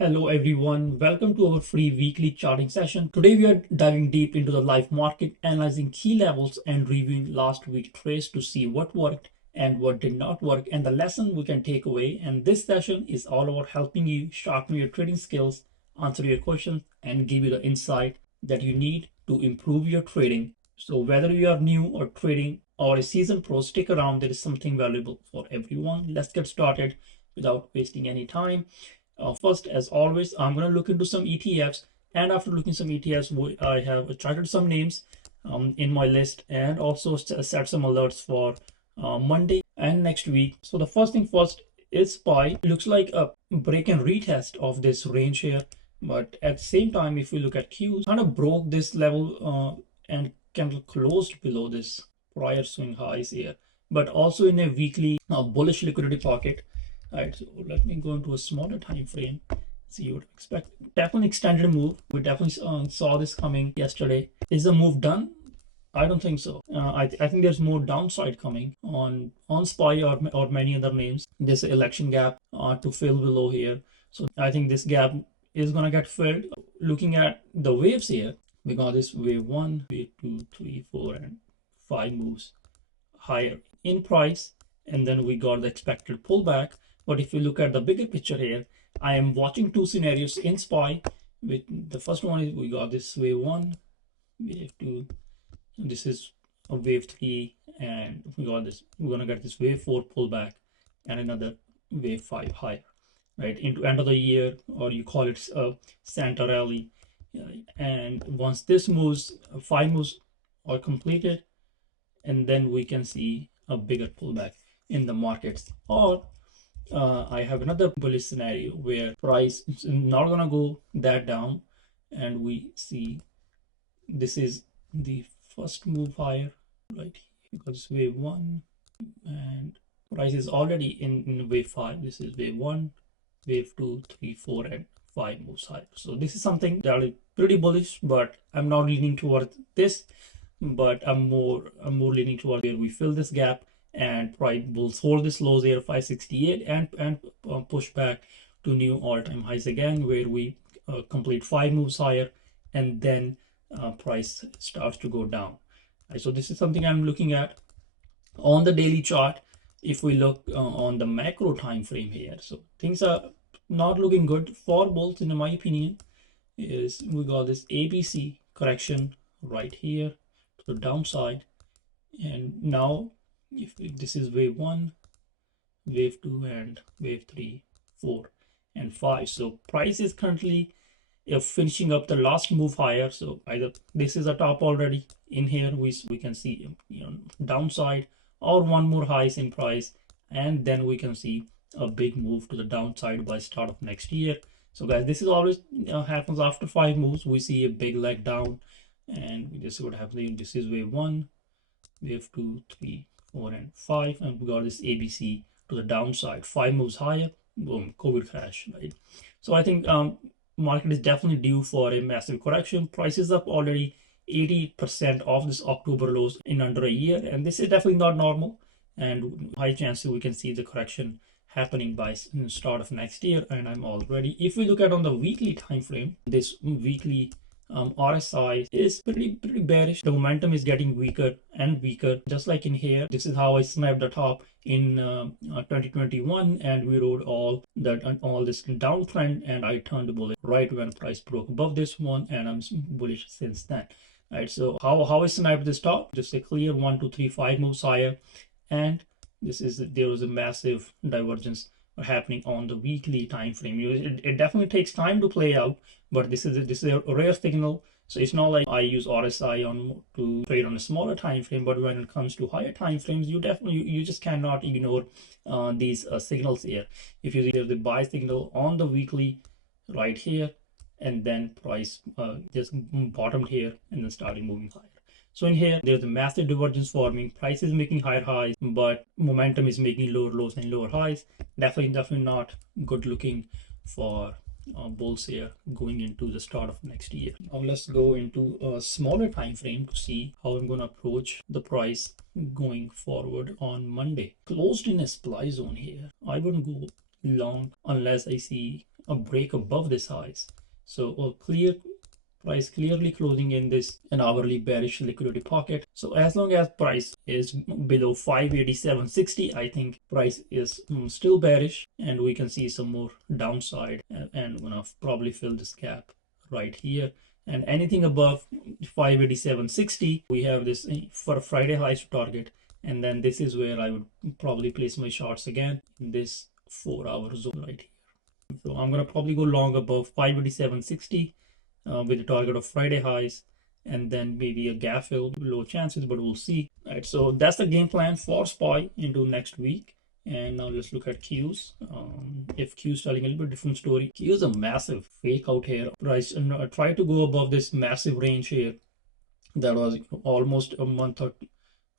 Hello everyone, welcome to our free weekly charting session. Today we are diving deep into the live market, analyzing key levels and reviewing last week's trades to see what worked and what did not work and the lesson we can take away. And this session is all about helping you sharpen your trading skills, answer your questions, and give you the insight that you need to improve your trading. So whether you are new or trading or a seasoned pro, stick around. There is something valuable for everyone. Let's get started without wasting any time. First, as always, I'm going to look into some ETFs, and after looking some ETFs, I have charted some names in my list and also set some alerts for Monday and next week. So the first thing first is SPY. Looks like a break and retest of this range here, but at the same time, if we look at Qs, kind of broke this level and candle closed below this prior swing highs here, but also in a weekly bullish liquidity pocket. Right, so let me go into a smaller time frame. So you would expect definitely extended move. We definitely saw this coming yesterday. Is the move done? I don't think so. I think there's more downside coming on SPY or many other names. This election gap to fill below here. So I think this gap is gonna get filled. Looking at the waves here, we got this wave 1, wave 2, 3, 4, and 5 moves higher in price, and then we got the expected pullback. But if you look at the bigger picture here, I am watching two scenarios in SPY. With the first one is we got this wave 1, wave 2, this is a wave 3, and we got this, we're gonna get this wave 4 pullback and another wave 5 higher, right, into end of the year, or you call it Santa rally. And once this moves, 5 moves are completed, and then we can see a bigger pullback in the markets. Or I have another bullish scenario where price is not gonna go that down, and we see this is the first move higher, right? Because wave 1 and price is already in wave 5. This is wave 1, wave 2, 3, 4, and 5 moves higher. So this is something that is pretty bullish, but I'm not leaning towards this, but I'm more leaning toward where we fill this gap and price will hold this lows here 568 and push back to new all-time highs again, where we complete 5 moves higher, and then price starts to go down. Right, so this is something I'm looking at on the daily chart. If we look on the macro time frame here, so things are not looking good for bulls in my opinion. Is we got this ABC correction right here to the downside, and now if this is wave 1, wave 2, and wave 3, 4, and 5. So price is currently finishing up the last move higher. So either this is a top already in here, we can see downside, or one more highs in price, and then we can see a big move to the downside by start of next year. So guys, this is always happens after 5 moves. We see a big leg down, and this is what happens. This is wave 1, wave 2, 3, 4, and 5, and we got this ABC to the downside. 5 moves higher, boom, COVID crash, right? So I think market is definitely due for a massive correction. Price is up already 80% of this October lows in under a year, and this is definitely not normal, and high chances we can see the correction happening by start of next year, and I'm all ready. If we look at on the weekly time frame, this weekly RSI is pretty bearish. The momentum is getting weaker and weaker, just like in here. This is how I snapped the top in 2021, and we rode all this downtrend, and I turned bullish right when price broke above this one, and I'm bullish since then. Right, so how I sniped this top? Just a clear 1, 2, 3, 5 moves higher, and there was a massive divergence happening on the weekly time frame. It definitely takes time to play out, but this is a rare signal. So it's not like I use RSI to trade on a smaller time frame, but when it comes to higher time frames, you just cannot ignore these signals here. If you see there's the buy signal on the weekly right here, and then price just bottomed here and then started moving higher. So in here, there's a massive divergence forming. Price is making higher highs, but momentum is making lower lows and lower highs. Definitely not good looking for bulls here going into the start of next year. Now let's go into a smaller time frame to see how I'm going to approach the price going forward on Monday. Closed in a supply zone here. I wouldn't go long unless I see a break above this highs. So a clear price clearly closing in this an hourly bearish liquidity pocket. So as long as price is below 587.60, I think price is still bearish, and we can see some more downside, and gonna probably fill this gap right here. And anything above 587.60, we have this for Friday highs to target, and then this is where I would probably place my shorts again in this 4-hour zone right here. So I'm gonna probably go long above 587.60 with a target of Friday highs, and then maybe a gap fill, low chances, but we'll see. All right, so that's the game plan for SPY into next week. And now let's look at Qs. If Qs telling a little bit different story, Q is a massive fake out here. Price try to go above this massive range here. That was almost a month or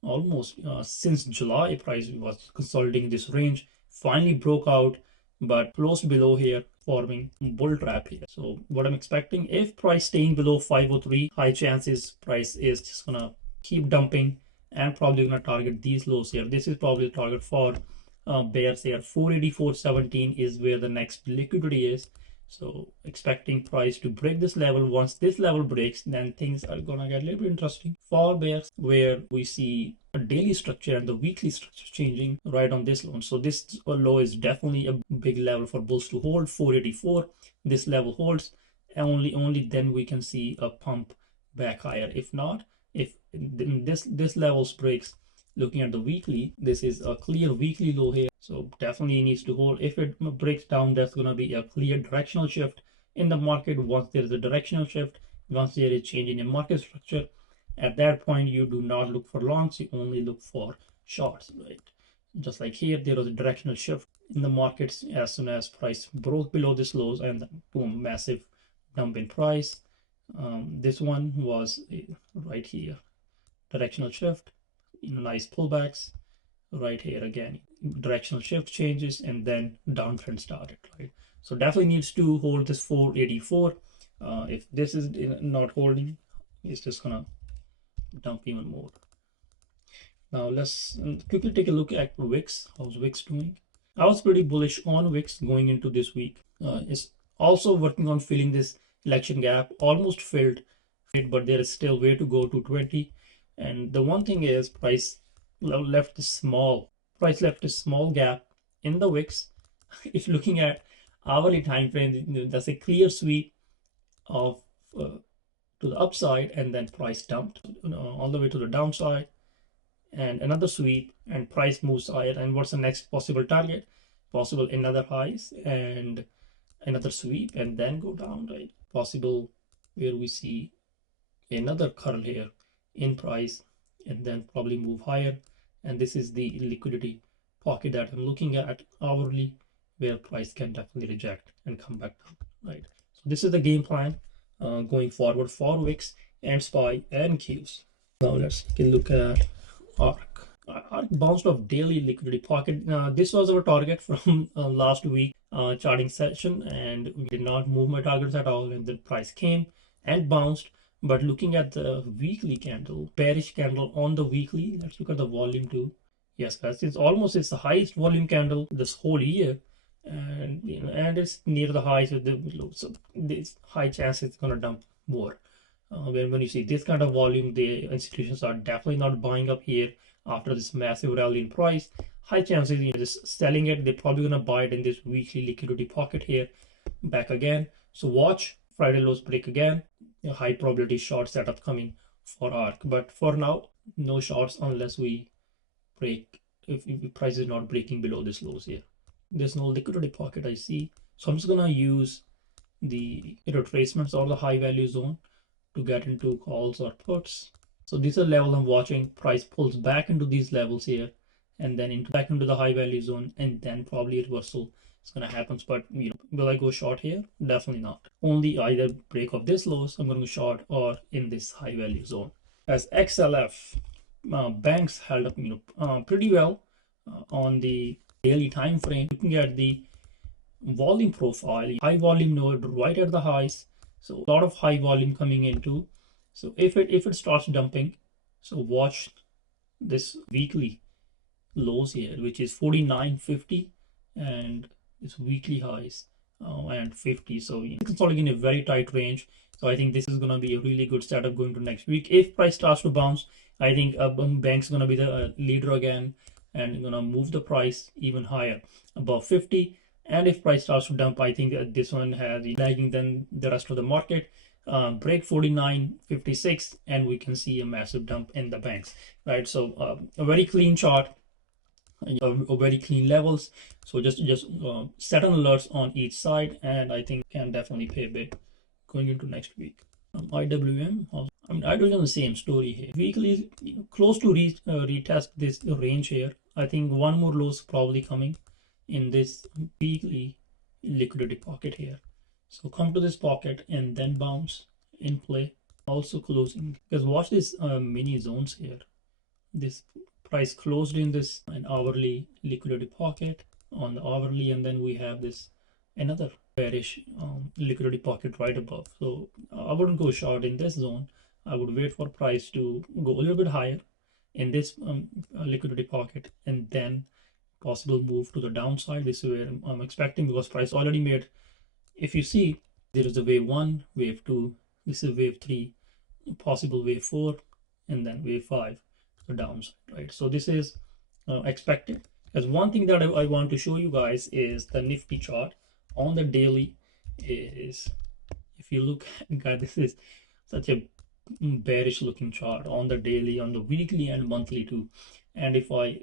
almost since July. Price was consolidating this range, finally broke out, but closed below here, forming bull trap here. So what I'm expecting, if price staying below 503, high chances price is just gonna keep dumping and probably gonna target these lows here. This is probably the target for bears here. 484.17 is where the next liquidity is. So expecting price to break this level. Once this level breaks, then things are gonna get a little bit interesting for bears, where we see a daily structure and the weekly structure changing right on this low. So this low is definitely a big level for bulls to hold. 484. This level holds, and only then we can see a pump back higher. If not, if this levels breaks, looking at the weekly, this is a clear weekly low here. So definitely needs to hold. If it breaks down, that's going to be a clear directional shift in the market. Once there is a directional shift, once there is change in market structure, at that point, you do not look for longs, you only look for shorts, right? Just like here, there was a directional shift in the markets as soon as price broke below this lows, and then boom, massive dump in price. This one was right here, directional shift, nice pullbacks. Right here again, directional shift changes, and then downtrend started, right? So definitely needs to hold this 484. If this is not holding, it's just gonna dump even more. Now let's quickly take a look at Wix. How's Wix doing? I was pretty bullish on Wix going into this week. It's also working on filling this election gap, almost filled, but there is still way to go to 20. And the one thing is price left a small gap in the Wix. If looking at hourly time frame, that's a clear sweep of to the upside, and then price dumped all the way to the downside, and another sweep, and price moves higher. And what's the next possible target? Possible another highs and another sweep, and then go down, right? Possible where we see another curl here in price, and then probably move higher. And this is the liquidity pocket that I'm looking at hourly, where price can definitely reject and come back down, right? So this is the game plan going forward for Wix and SPY and Qs. Now let's take a look at ARC. ARC bounced off daily liquidity pocket. This was our target from last week charting session, and we did not move my targets at all, and the price came and bounced. But looking at the weekly candle, bearish candle on the weekly, let's look at the volume too. Yes, guys, it's the highest volume candle this whole year, and and it's near the highs with the low. So this high chance it's gonna dump more. When you see this kind of volume, the institutions are definitely not buying up here after this massive rally in price. High chances just selling it. They're probably gonna buy it in this weekly liquidity pocket here, back again. So watch Friday lows break again. A high probability short setup coming for ARC, but for now, no shorts unless we break, if price is not breaking below this lows here. There's no liquidity pocket I see, so I'm just gonna use the retracements or the high value zone to get into calls or puts. So these are levels I'm watching. Price pulls back into these levels here, and then back into the high value zone, and then probably reversal is gonna happen. But will I go short here? Definitely not. Only either break of this lows, I'm gonna go short, or in this high value zone. As XLF, banks held up pretty well on the daily time frame. Looking at the volume profile, high volume node right at the highs, so a lot of high volume coming into. So if it starts dumping, so watch this weekly lows here, which is 49.50, and its weekly highs and 50. So it's consolidating in a very tight range. So I think this is going to be a really good setup going to next week. If price starts to bounce, I think bank's going to be the leader again and going to move the price even higher above 50. And if price starts to dump, I think that this one has lagging than the rest of the market. Break 49.56 and we can see a massive dump in the banks, right? So a very clean chart, very clean levels. So just set an alerts on each side, and I think can definitely pay a bit going into next week. IWM also, I mean, IWM the same story here. Weekly close to retest this range here. I think one more low is probably coming in this weekly liquidity pocket here. So come to this pocket and then bounce in play. Also closing, because watch this mini zones here. This price closed in this an hourly liquidity pocket on the hourly, and then we have this another bearish liquidity pocket right above. So I wouldn't go short in this zone. I would wait for price to go a little bit higher in this liquidity pocket and then possible move to the downside. This is where I'm expecting, because price already made, if you see, there is a wave 1, wave 2, this is wave 3, possible wave 4, and then wave 5, the downside, right? So this is expected. As one thing that I want to show you guys is the Nifty chart on the daily. Is, if you look, guys, this is such a bearish looking chart on the daily, on the weekly and monthly too. And if I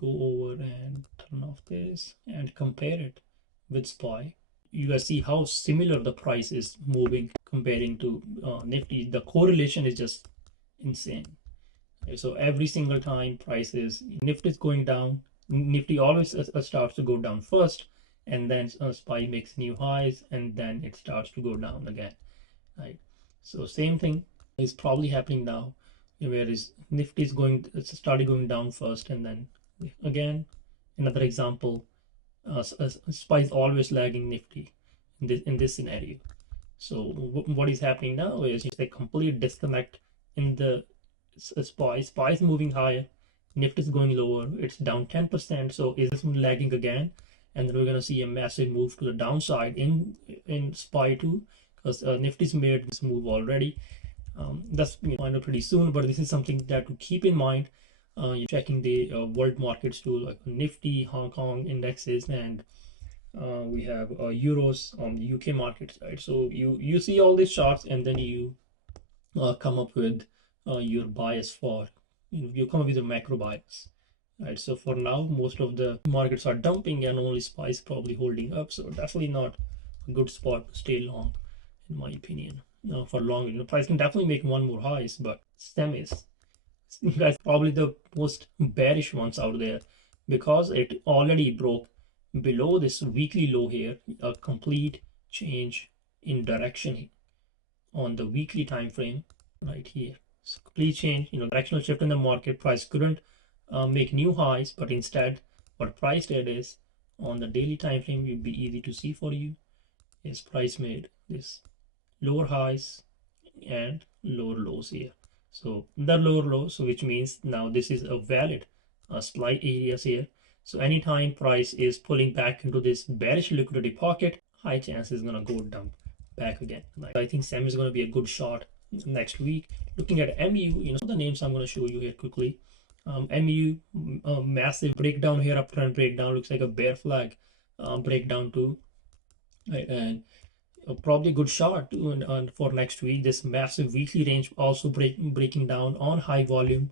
go over and turn off this and compare it with SPY, you guys see how similar the price is moving comparing to Nifty. The correlation is just insane. So every single time prices, Nifty is going down, Nifty always starts to go down first, and then SPY makes new highs, and then it starts to go down again, right? So same thing is probably happening now, whereas Nifty is started going down first, and then again, another example, SPY is always lagging Nifty in this scenario. So what is happening now is a complete disconnect in the SPY. SPY is moving higher, Nifty is going lower, it's down 10%. So is this one lagging again? And then we're going to see a massive move to the downside in SPY too, because Nifty's made this move already. That's find out pretty soon, but this is something that to keep in mind. You're checking the world markets too, like Nifty, Hong Kong indexes, and we have euros on the UK markets, right? So you see all these charts, and then you come up with your bias for, you come up with a macro bias, right? So for now, most of the markets are dumping, and only SPY is probably holding up. So definitely not a good spot to stay long, in my opinion. For long, price can definitely make one more highs, but STEM is, guys, probably the most bearish ones out there, because it already broke below this weekly low here, a complete change in direction on the weekly time frame right here. So complete change, directional shift in the market. Price couldn't make new highs, but instead what price did is, on the daily time frame, it would be easy to see for you, is price made this lower highs and lower lows here. So the lower low, so which means now this is a valid slight areas here. So anytime price is pulling back into this bearish liquidity pocket, high chance is going to go down back again. I think SEM is going to be a good shot next week. Looking at MU, the names I'm going to show you here quickly. MU, massive breakdown here, uptrend breakdown, looks like a bear flag breakdown too, right? And probably good shot and for next week. This massive weekly range also breaking down on high volume.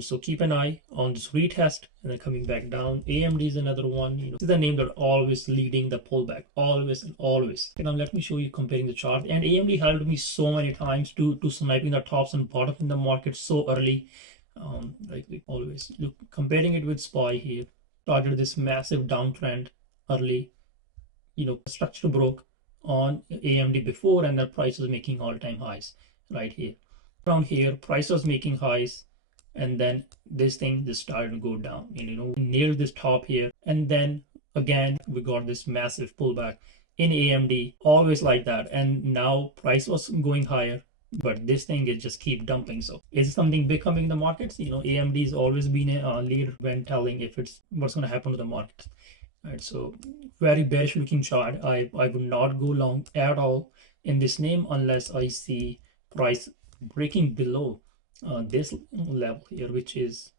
So keep an eye on this retest and then coming back down. AMD is another one. This is the name that always leading the pullback, always and always. Now let me show you comparing the chart. And AMD helped me so many times to sniping the tops and bottom in the market so early. Like always, look, comparing it with SPY here, started this massive downtrend early. Structure broke on AMD before, and the price was making all-time highs right here. Around here, price was making highs, and then this thing just started to go down. Nailed this top here, and then again we got this massive pullback in AMD, always like that. And now price was going higher, but this thing is just keep dumping. So is something big coming in the markets? AMD has always been a leader when telling if it's what's going to happen to the markets. Right, so very bearish looking chart. I would not go long at all in this name unless I see price breaking below this level here, which is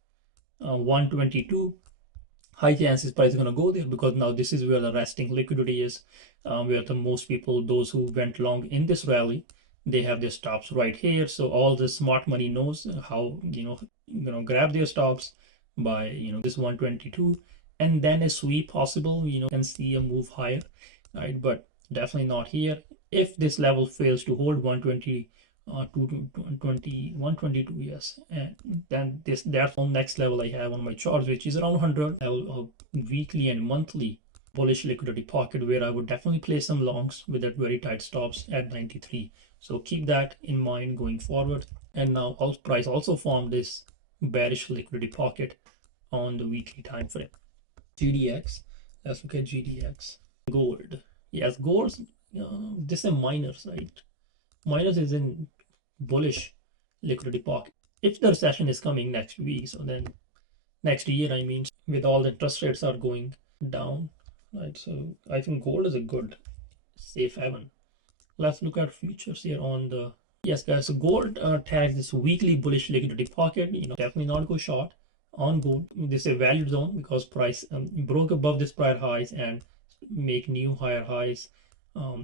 122. High chances price is going to go there, because now this is where the resting liquidity is, where the most people, those who went long in this rally, they have their stops right here. So all the smart money knows how, grab their stops by, this 122, and then a sweep possible, can see a move higher, right? But definitely not here. If this level fails to hold 120, 220, 122, yes, and then that's on next level I have on my charts, which is around 100 level of weekly and monthly bullish liquidity pocket, where I would definitely play some longs with that very tight stops at 93. So keep that in mind going forward. And now price also formed this bearish liquidity pocket on the weekly time frame. GDX, let's look at GDX. Gold, yes, gold, this is miners, right? Miners is in bullish liquidity pocket. If the recession is coming next week, so then next year, I mean, with all the interest rates are going down, right? So I think gold is a good safe haven. Let's look at futures here on the, yes guys, so gold tags this weekly bullish liquidity pocket, definitely not go short on gold. This is a value zone because price broke above this prior highs and make new higher highs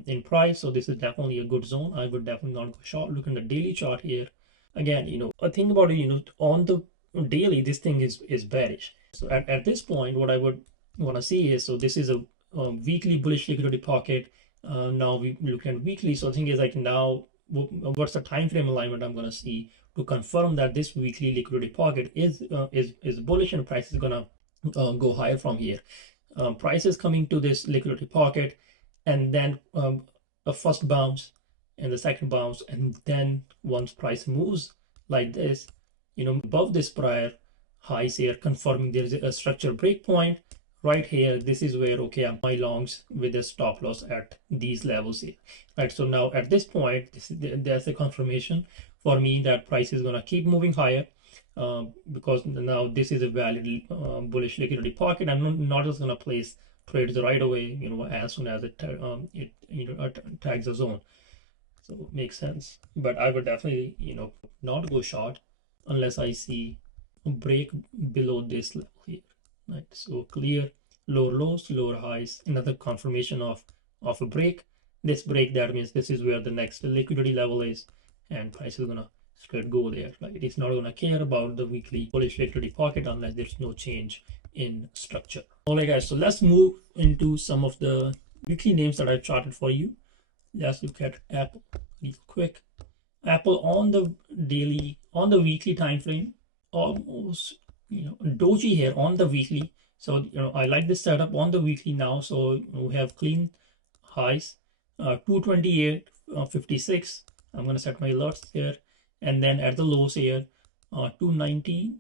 in price. So this is definitely a good zone. I would definitely not go short. Look at the daily chart here. Again, a thing about it, on the daily, this thing is bearish. So at this point, what I would want to see is, so this is a weekly bullish liquidity pocket. Now we look at weekly. So the thing is, like, now what's the time frame alignment I'm going to see to confirm that this weekly liquidity pocket is bullish and price is going to go higher from here. Price is coming to this liquidity pocket, and then a first bounce and the second bounce, and then once price moves like this, above this prior highs here, confirming there is a structure break point right here. This is where, okay, I'm my longs with a stop loss at these levels here, right? So now at this point, there's a confirmation for me that price is going to keep moving higher, because now this is a valid bullish liquidity pocket. I'm not just going to place trades right away, as soon as it tags a zone. So it makes sense. But I would definitely, not go short unless I see a break below this level here, right? So clear lower lows, lower highs, another confirmation of a break. This break, that means this is where the next liquidity level is, and price is gonna straight go there, right? It's not gonna care about the weekly bullish liquidity pocket unless there's no change in structure. All right, guys. So let's move into some of the weekly names that I've charted for you. Let's look at Apple real quick. Apple on the daily, on the weekly time frame, almost, doji here on the weekly. So I like this setup on the weekly now. So we have clean highs, 228.56. I'm gonna set my alerts here, and then at the lows here, 219,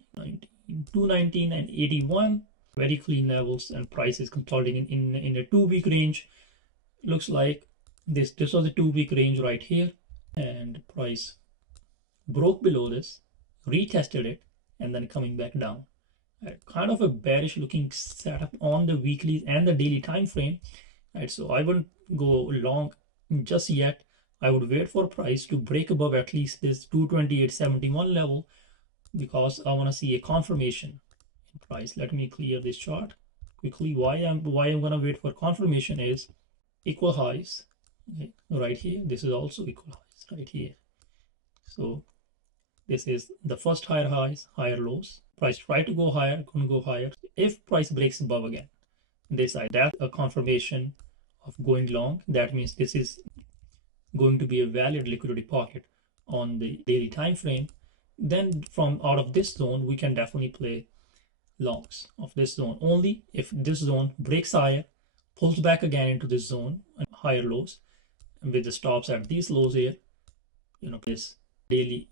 219 and 81. Very clean levels, and price is consolidating in a 2-week range. Looks like this was a 2-week range right here, and price broke below this, retested it, and then coming back down. Kind of a bearish looking setup on the weekly and the daily time frame, right? So I wouldn't go long just yet. I would wait for price to break above at least this 228.71 level, because I want to see a confirmation in price. Let me clear this chart quickly. Why I'm gonna wait for confirmation is equal highs, okay, right here. This is also equal highs right here. So this is the first higher highs, higher lows. Price try to go higher, couldn't go higher. If price breaks above again, this side, that's a confirmation of going long. That means this is going to be a valid liquidity pocket on the daily time frame. Then from out of this zone, we can definitely play longs of this zone only if this zone breaks higher, pulls back again into this zone and higher lows, and with the stops at these lows here, this daily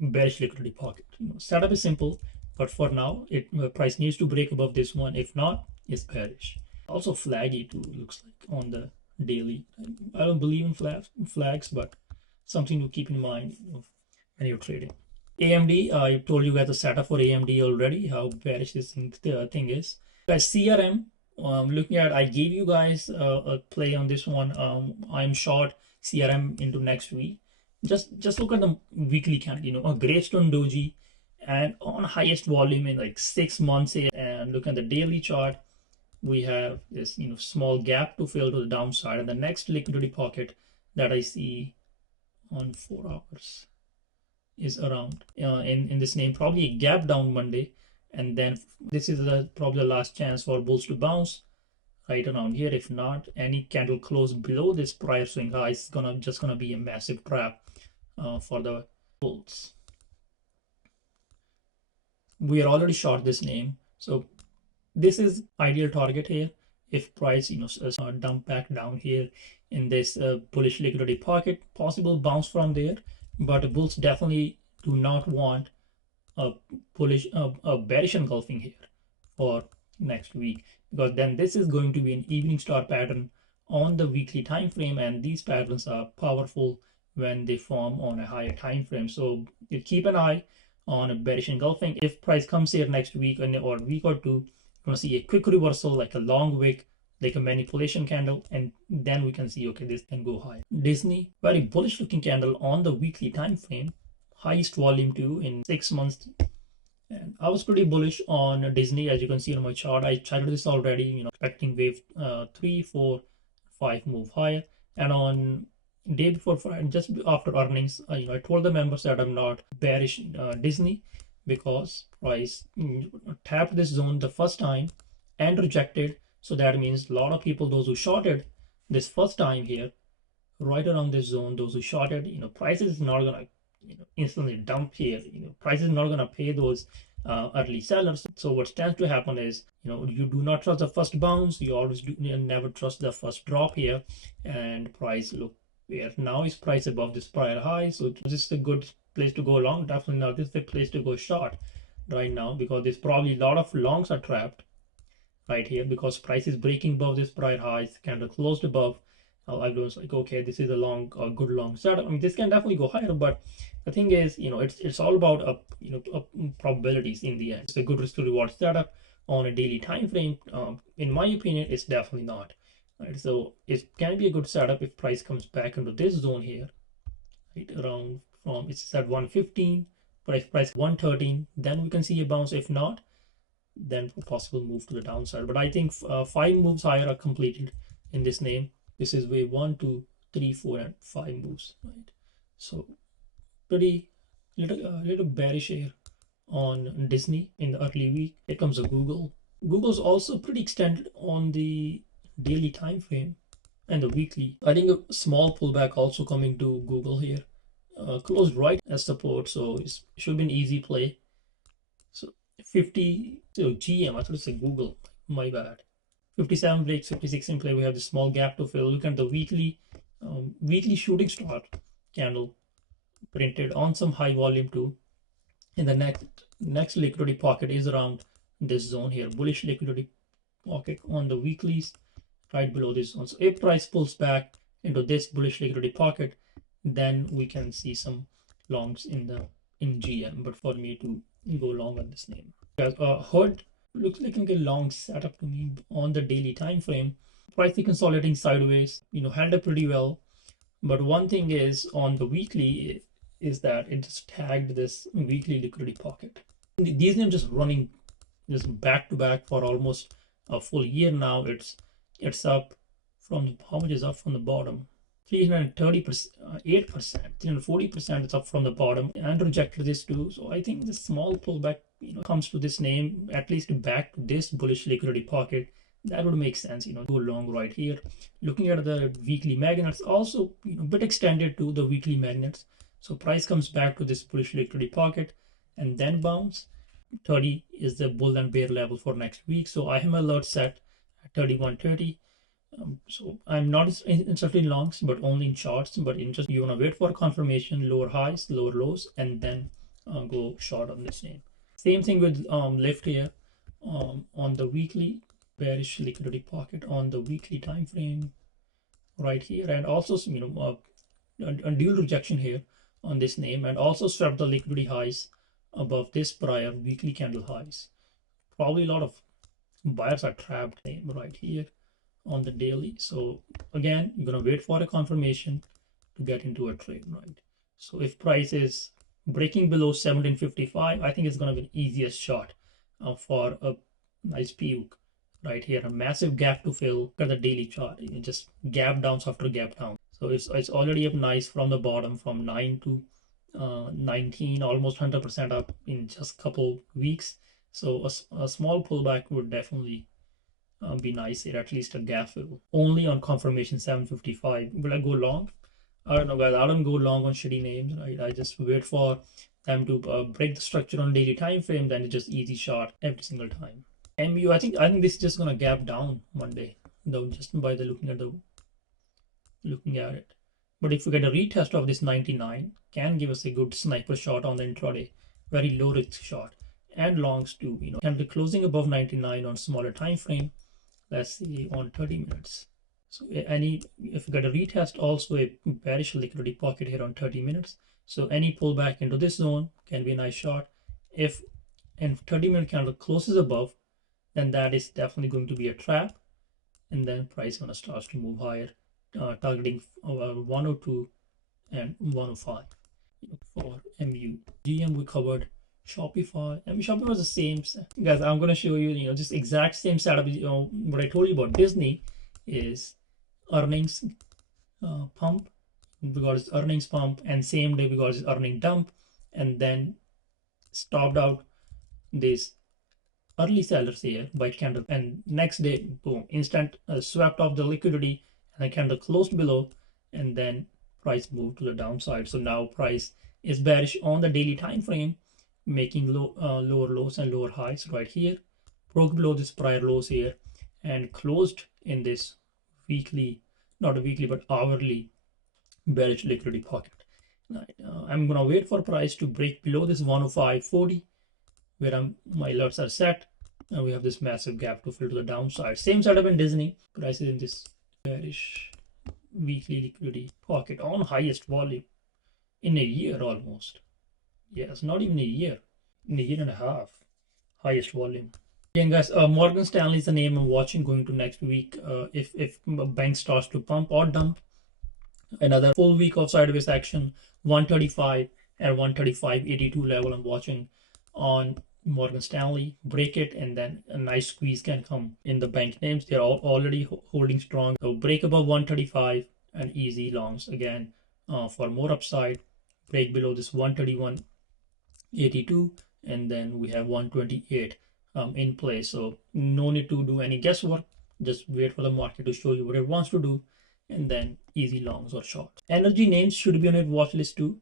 bearish liquidity pocket. Setup is simple, but for now, price needs to break above this one. If not, it's bearish. Also flaggy too, looks like on the daily. I don't believe in flags, but something to keep in mind when you're trading. AMD, I told you guys the setup for AMD already, how bearish this thing is. Guys, CRM Looking at, I gave you guys a play on this one. I'm short CRM into next week. Just look at the weekly candle, a gravestone doji, and on highest volume in like 6 months here. And look at the daily chart. We have this, small gap to fill to the downside, and the next liquidity pocket that I see on 4 hours is around in this name, probably a gap down Monday, and then this is probably the last chance for bulls to bounce right around here. If not, any candle close below this prior swing high is gonna be a massive trap for the bulls. We are already short this name, so this is ideal target here. If price dump back down here in this bullish liquidity pocket, possible bounce from there, but bulls definitely do not want a a bearish engulfing here for next week, because then this is going to be an evening star pattern on the weekly time frame, and these patterns are powerful when they form on a higher time frame. So you keep an eye on a bearish engulfing. If price comes here next week or week or two, you're going to see a quick reversal, like a long wick, like a manipulation candle, and then we can see, okay, this can go high. Disney, very bullish looking candle on the weekly time frame, highest volume too in 6 months. And I was pretty bullish on Disney, as you can see on my chart. I charted this already, expecting wave 3, 4, 5 move higher. And on day before Friday, just after earnings, I told the members that I'm not bearish Disney, because price tapped this zone the first time and rejected. So that means a lot of people, those who shorted this first time here, right around this zone, those who shorted, price is not gonna instantly dump here. Price is not gonna pay those early sellers. So what tends to happen is, you do not trust the first bounce. You always do never trust the first drop here, and price look where now is price above this prior high. So this is a good place to go long. Definitely not this is the place to go short right now, because there's probably a lot of longs are trapped right here, because price is breaking above this prior highs, candle closed above. I was like, okay, this is a good long setup. I mean, this can definitely go higher, but the thing is, it's all about probabilities in the end. It's a good risk to reward setup on a daily time frame. In my opinion, it's definitely not. Right, so it can be a good setup if price comes back into this zone here, right around from it's at 115, price 113, then we can see a bounce. If not, then a possible move to the downside. But I think 5 moves higher are completed in this name. This is wave 1, 2, 3, 4, and 5 moves, right? So pretty little bearish here on Disney in the early week. Here comes a Google. Google's also pretty extended on the daily time frame and the weekly. I think a small pullback also coming to Google here. Closed right as support, so it should be an easy play. So 50, so GM, I thought it said Google, my bad. 57 breaks, 56 in play. We have the small gap to fill. Look at the weekly shooting star candle printed on some high volume too. And the next liquidity pocket is around this zone here, bullish liquidity pocket on the weeklies right below this zone. So if price pulls back into this bullish liquidity pocket, then we can see some longs in GM. But for me to go long on this name, Hood looks like a long setup to me on the daily time frame. Price consolidating sideways, held up pretty well. But one thing is on the weekly is that it just tagged this weekly liquidity pocket. These names just running just back to back for almost a full year now. It's up from how much is up from the bottom? 330%, 8%, 340%. It's up from the bottom and rejected this too. So I think this small pullback, comes to this name, at least back to this bullish liquidity pocket. That would make sense, go long right here. Looking at the weekly magnets, also, a bit extended to the weekly magnets. So price comes back to this bullish liquidity pocket and then bounce. 30 is the bull and bear level for next week. So I have my alert set at 31.30. So I'm not inserting longs, but only in charts. But in just you want to wait for confirmation, lower highs, lower lows, and then go short on this name. Same thing with lift here on the weekly, bearish liquidity pocket on the weekly time frame right here, and also a dual rejection here on this name, and also swept the liquidity highs above this prior weekly candle highs. Probably a lot of buyers are trapped right here on the daily. So again, you're gonna wait for a confirmation to get into a trade, right? So if price is breaking below 1755, I think it's gonna be the easiest shot for a nice puke right here. A massive gap to fill. Look at the daily chart. You just gap downs after gap down. So it's already up nice from the bottom from 9 to 19, almost 100% up in just a couple weeks. So a small pullback would definitely be nice here, at least a gap fill. Only on confirmation 755. Will I go long? I don't know, guys. I don't go long on shitty names, right? I just wait for them to break the structure on daily time frame, then it's just easy shot every single time. MU, I think this is just gonna gap down one day, though, just by the looking at it. But if we get a retest of this 99, can give us a good sniper shot on the intraday, very low risk shot, and longs too. Can be closing above 99 on smaller time frame. Let's see on 30 minutes. So if you get a retest, also a bearish liquidity pocket here on 30 minutes. So any pullback into this zone can be a nice shot. If and 30-minute candle closes above, then that is definitely going to be a trap, and then price gonna start to move higher, targeting 102 and 105 for MU. GM we covered. Shopify. I mean, Shopify was the same. Guys, I'm gonna show you, just exact same setup. What I told you about Disney is earnings pump because it's earnings pump, and same day because it's earning dump, and then stopped out this early sellers here by candle, and next day, boom, instant swept off the liquidity, and the candle closed below, and then price moved to the downside. So now price is bearish on the daily time frame, making lower lows and lower highs right here, broke below this prior lows here, and closed in this weekly, not a weekly but hourly bearish liquidity pocket. I'm gonna wait for price to break below this 105.40 where my alerts are set, and we have this massive gap to fill to the downside. Same setup in Disney. Price is in this bearish weekly liquidity pocket on highest volume in a year almost. Yes, not even a year, in a year and a half, highest volume. Again, guys, Morgan Stanley is the name I'm watching going to next week. If bank starts to pump or dump, another full week of sideways action, 135 and 135.82 level I'm watching on Morgan Stanley. Break it, and then a nice squeeze can come in the bank names. They're all already holding strong. So break above 135 and easy longs again for more upside. Break below this 131.82, and then we have 128 in place. So no need to do any guesswork. Just wait for the market to show you what it wants to do, and then easy longs or shorts. Energy names should be on your watch list too,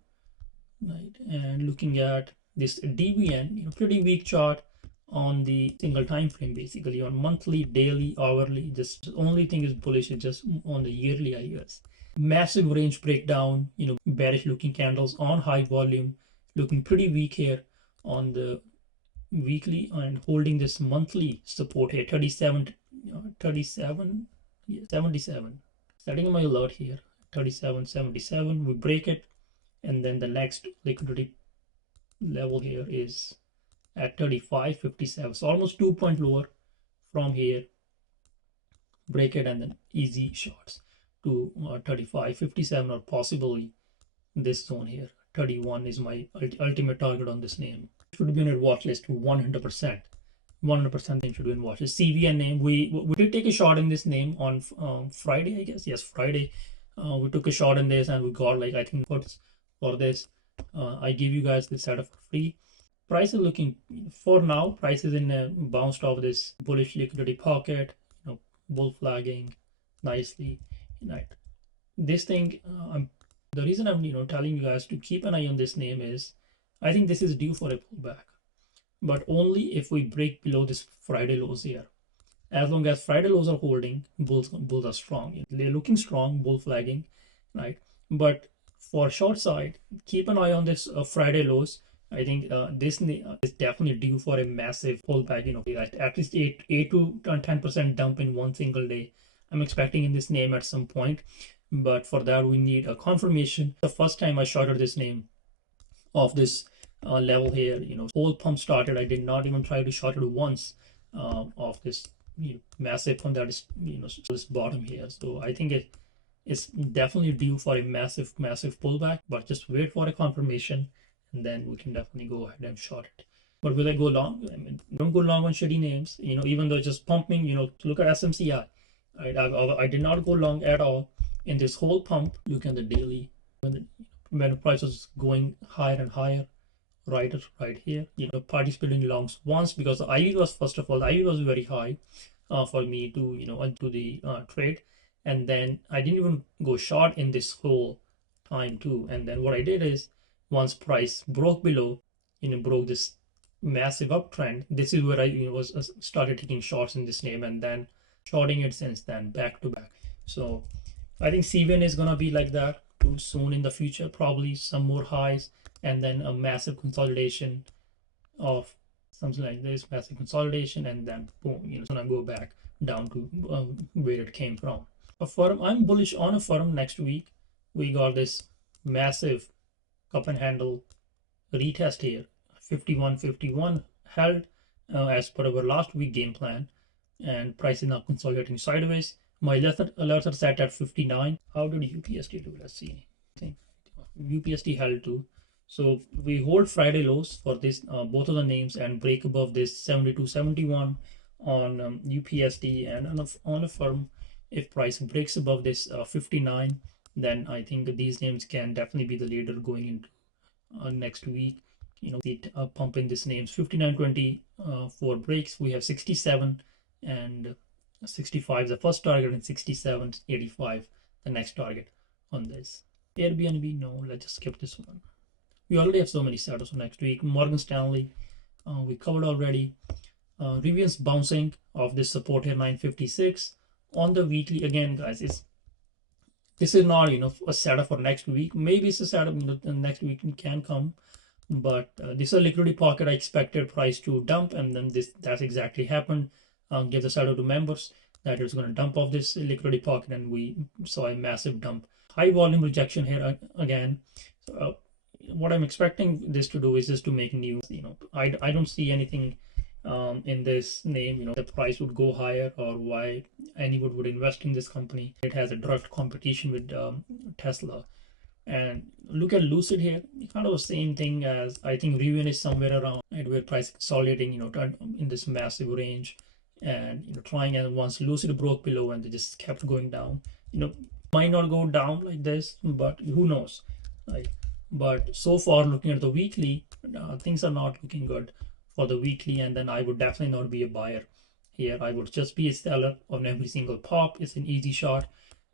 right? And looking at this DBN, pretty weak chart on the single time frame, basically on monthly, daily, hourly. Just the only thing is bullish is just on the yearly, I guess. Massive range breakdown, bearish looking candles on high volume, looking pretty weak here on the weekly, and holding this monthly support here, 77, 77. Setting my alert here, 37.77. We break it, and then the next liquidity level here is at 35.57. So almost 2 point lower from here. Break it, and then easy shots to 35.57, or possibly this zone here. 31 is my ultimate target on this name. Should be on your watch list 100%. 100% name should be in watch. The CVN name, we did take a shot in this name on Friday, I guess. Yes, Friday. We took a shot in this, and we got like, I think, for this. I give you guys this setup for free. Price is looking, for now, price is in bounced off this bullish liquidity pocket, bull flagging nicely, right? This thing, the reason I'm telling you guys to keep an eye on this name is I think this is due for a pullback, but only if we break below this Friday lows here. As long as Friday lows are holding, bulls are strong. They're looking strong, bull flagging, right? But for short side, keep an eye on this Friday lows. I think this is definitely due for a massive pullback. At least 8 to 10% dump in one single day. I'm expecting in this name at some point, but for that we need a confirmation. The first time I shorted this name of this level here, whole pump started. I did not even try to short it once. of this massive fund that is this bottom here. So I think it's definitely due for a massive pullback, but just wait for a confirmation and then we can definitely go ahead and short it. But will I go long? I mean, don't go long on shitty names, even though it's just pumping, look at SMCI. I did not go long at all in this whole pump. Look at the daily when the price was going higher and higher, right here. Participating longs once because the IV was, first of all, the IV was very high for me to into the trade, and then I didn't even go short in this whole time too. And then what I did is once price broke below, broke this massive uptrend, this is where I was started taking shorts in this name and then shorting it since then back to back. So I think CVN is gonna be like that too soon in the future, probably some more highs and then a massive consolidation of something like this, massive consolidation, and then boom, it's gonna go back down to where it came from. A firm, I'm bullish on a firm next week. We got this massive cup and handle retest here, 51.51 held as per our last week game plan, and price is now consolidating sideways. My alerts are set at 59. How did UPST do? Let's see. UPST held too. So we hold Friday lows for this both of the names and break above this 72.71 on UPST and on a firm. If price breaks above this 59, then I think these names can definitely be the leader going into next week. It pump in these names. 59.20 for breaks. We have 67 and 65 the first target and 67.85 the next target on this. Airbnb, no, let's just skip this one. We already have so many setups for next week. Morgan Stanley, we covered already. Rivian's bouncing off this support here, 956 on the weekly. Again, guys, this is not a setup for next week. Maybe it's a setup next week can come, but this is a liquidity pocket. I expected price to dump, and then that's exactly happened. Give the shout out to members that it's going to dump off this liquidity pocket, and we saw a massive dump. High volume rejection here again. What I'm expecting this to do is just to make news. I don't see anything in this name, the price would go higher or why anyone would invest in this company. It has a direct competition with Tesla. And look at Lucid here, kind of the same thing as I think Rivian is somewhere around, right, where price consolidating, in this massive range and trying, and once Lucid broke below and they just kept going down. Might not go down like this, but who knows, right? But so far, looking at the weekly, things are not looking good for the weekly, and then I would definitely not be a buyer here. I would just be a seller on every single pop. It's an easy shot,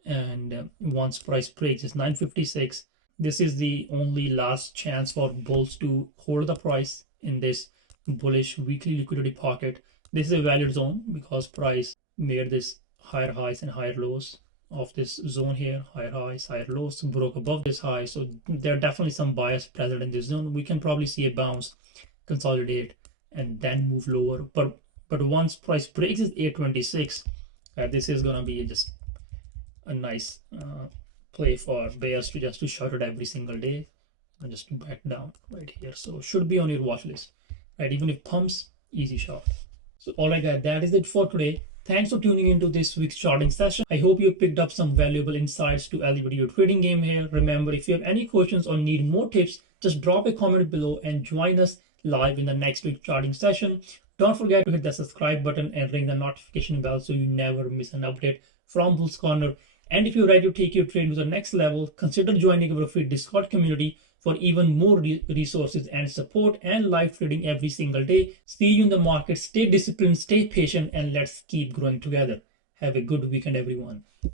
and once price breaks is 956, this is the only last chance for bulls to hold the price in this bullish weekly liquidity pocket. This is a valid zone because price made this higher highs and higher lows of this zone here, higher highs, higher lows, broke above this high. So there are definitely some bias present in this zone. We can probably see a bounce, consolidate, and then move lower. But once price breaks is 826, this is gonna be just a nice play for bears to just to short it every single day and just to back down right here. So should be on your watch list, right? Even if pumps, easy shot. So all right, guys, that is it for today. Thanks for tuning into this week's charting session. I hope you picked up some valuable insights to elevate your trading game here. Remember, if you have any questions or need more tips, just drop a comment below and join us live in the next week's charting session. Don't forget to hit the subscribe button and ring the notification bell so you never miss an update from Bulls Corner. And if you're ready to take your trade to the next level, consider joining our free Discord community for even more resources and support and live trading every single day. See you in the market. Stay disciplined, stay patient, and let's keep growing together. Have a good weekend, everyone.